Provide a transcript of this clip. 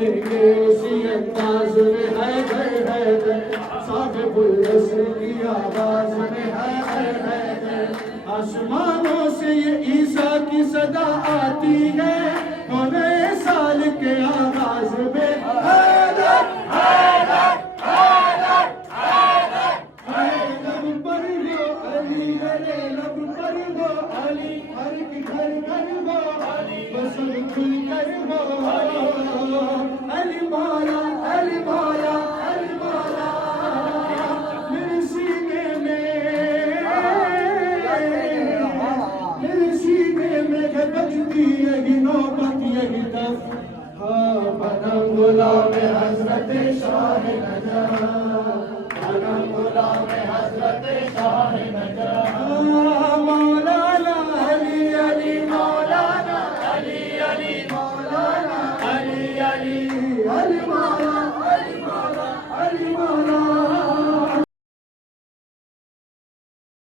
بولیں گے اسی انداز میں حیدر حیدر صاحب النصر کی آواز میں حیدر حیدر آسمانوں سے یہ عیسیٰ کی صدا آتی ہے اور نئے سال کے آغاز میں حیدر حیدر حیدر حیدر لب پر وہ علی میرے لب پر وہ علی ہر گھر گھر وہ علی بسر کھل کر وہ علی مولا علی مولا علی مولا میرے سینے میں بجتی یہی نوبت یہی دف بنم غلام حضرت شاہ نجف بنم غلام حضرت شاہ نجف